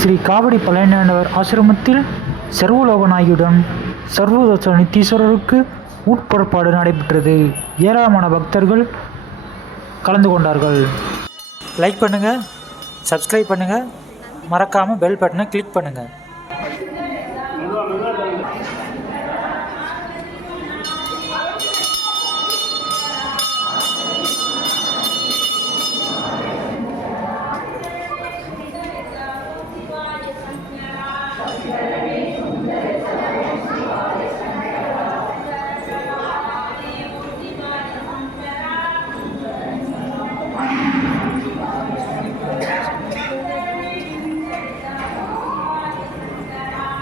ஸ்ரீ காவடி பழனியாண்டவர் ஆசிரமத்தில் சர்வலோகநாயகியுடன் சர்வதோஷ நித்தீஸ்வரருக்கு உட்புறப்பாடு நடைபெற்றது. ஏராளமான பக்தர்கள் கலந்து கொண்டார்கள். லைக் பண்ணுங்கள் சப்ஸ்கிரைப் பண்ணுங்கள் மறக்காமல் பெல் பட்டனை கிளிக் பண்ணுங்கள்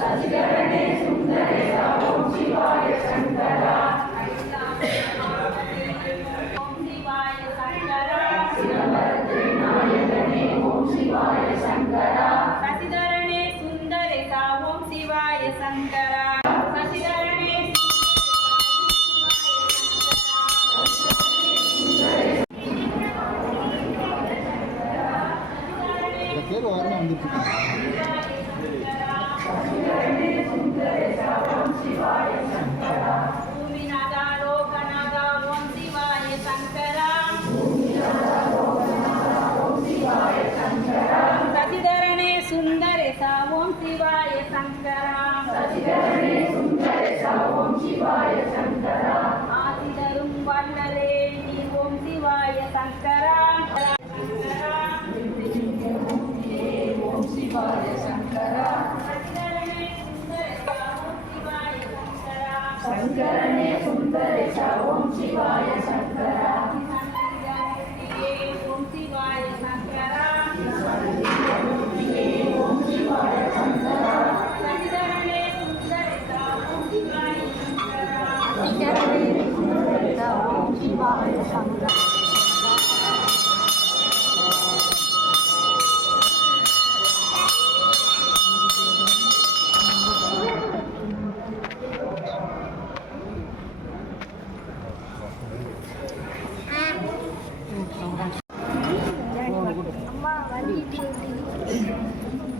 ససిధరణే பேர் ஓரமாக வந்துட்டு భూమినాథ లోకనాథ ఓం శివాయ శంకర ససిధరణే సుందరే ఓం శివాయ శంకర ఆదిదరుం వల్లలే ఓం శివాయ శంకర ಶಂಕರನೇ ಸುಂದರೇಶ ಓಂ ಶಿವಾಯ ಶಂಕರ 一片黑。